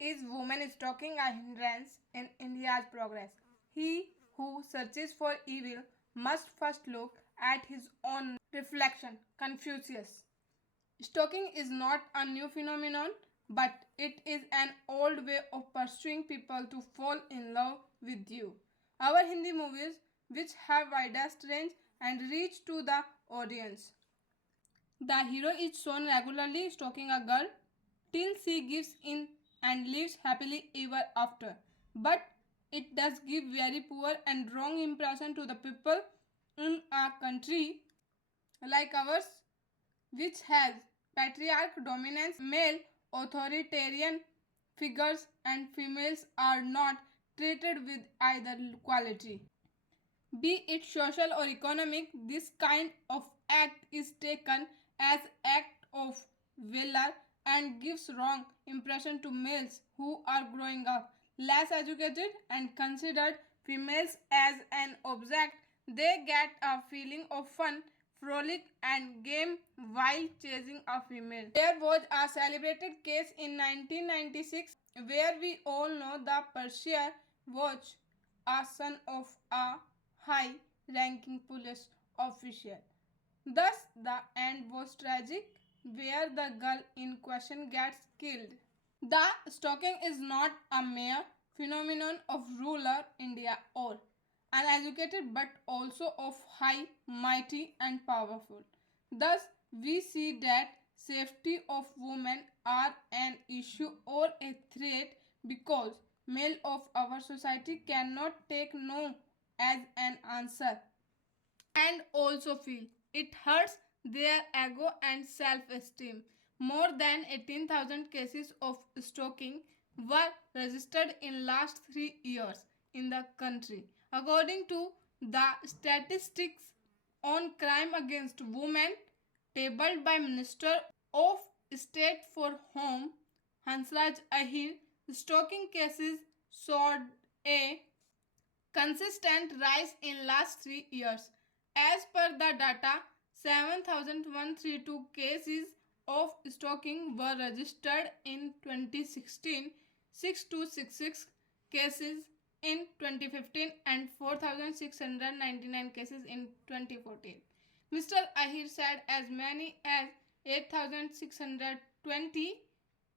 Is woman stalking a hindrance in India's progress? He who searches for evil must first look at his own reflection. Confucius. Stalking is not a new phenomenon, but it is an old way of pursuing people to fall in love with you. Our Hindi movies, which have widest range and reach to the audience. The hero is shown regularly stalking a girl till she gives in and lives happily ever after. But it does give very poor and wrong impression to the people in a country like ours, which has patriarch dominance, male authoritarian figures, and females are not treated with either quality. Be it social or economic, this kind of act is taken as act of valor and gives wrong impression to males who are growing up less educated and considered females as an object. They get a feeling of fun, frolic and game while chasing a female. There was a celebrated case in 1996 where we all know the Persia was a son of a high ranking police official. Thus, the end was tragic, where the girl in question gets killed. The stalking is not a mere phenomenon of rural India or uneducated but also of high, mighty, and powerful. Thus, we see that safety of women are an issue or a threat because male of our society cannot take no as an answer and also feel it hurts their ego and self esteem. More than 18,000 cases of stalking were registered in last 3 years in the country. According to the statistics on crime against women tabled by Minister of State for Home Hansraj Ahir, stalking cases showed a consistent rise in last 3 years. As per the data, 7,132 cases of stalking were registered in 2016, 6266 cases in 2015 and 4,699 cases in 2014. Mr. Ahir said as many as 8,620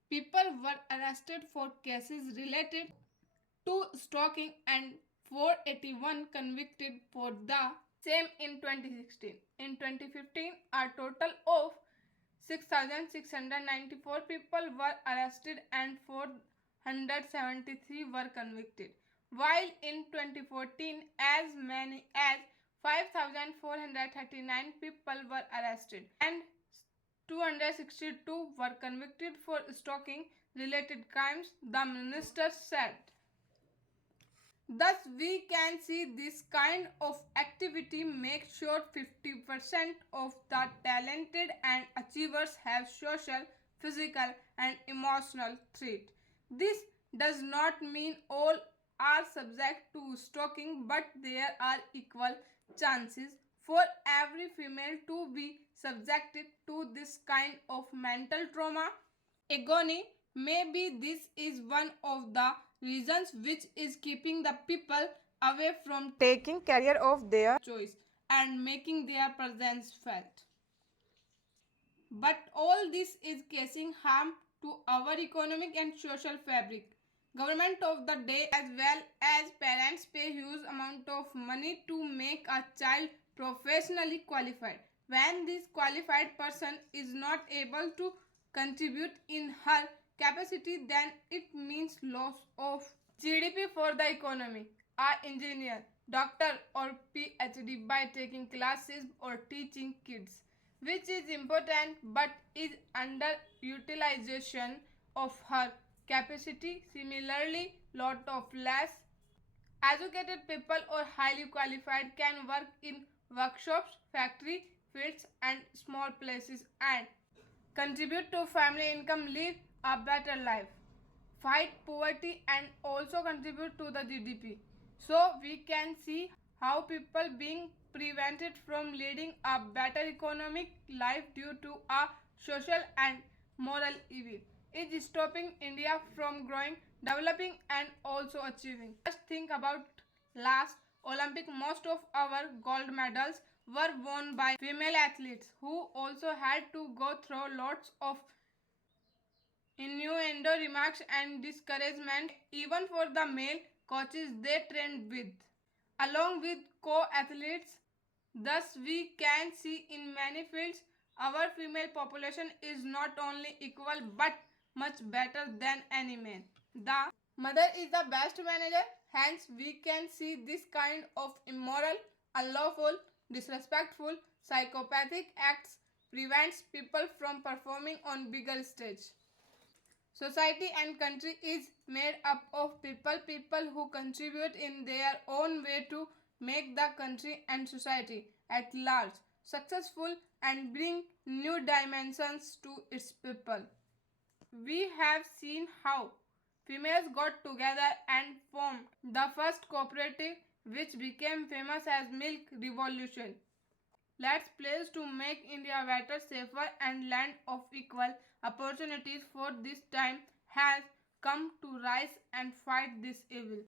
people were arrested for cases related to stalking and 481 convicted for the same in 2016. In 2015, a total of 6,694 people were arrested and 473 were convicted, while in 2014, as many as 5,439 people were arrested and 262 were convicted for stalking related crimes, the minister said. Thus, we can see this kind of activity makes sure 50% of the talented and achievers have social, physical, and emotional threat. This does not mean all are subject to stalking, but there are equal chances for every female to be subjected to this kind of mental trauma. Agony, maybe this is one of the reasons which is keeping the people away from taking care of their choice and making their presence felt. But all this is causing harm to our economic and social fabric. Government of the day as well as parents pay huge amount of money to make a child professionally qualified. When this qualified person is not able to contribute in her capacity, then it means loss of GDP for the economy. A engineer, doctor or PhD by taking classes or teaching kids, which is important but is underutilization of her capacity. Similarly, lot of less educated people or highly qualified can work in workshops, factory, fields and small places and contribute to family income, live a better life, fight poverty and also contribute to the GDP. So we can see how people being prevented from leading a better economic life due to a social and moral evil. is stopping India from growing, developing, and also achieving. Just think about last Olympic. Most of our gold medals were won by female athletes who also had to go through lots of innuendo remarks and discouragement even for the male coaches they trained with, along with co-athletes. Thus, we can see in many fields our female population is not only equal but much better than any man. The mother is the best manager, hence, we can see this kind of immoral, unlawful, disrespectful, psychopathic acts prevents people from performing on bigger stage. Society and country is made up of people who contribute in their own way to make the country and society at large successful and bring new dimensions to its people. We have seen how females got together and formed the first cooperative which became famous as Milk Revolution. Let's pledge to make India better, safer, and land of equal opportunities for this time has come to rise and fight this evil.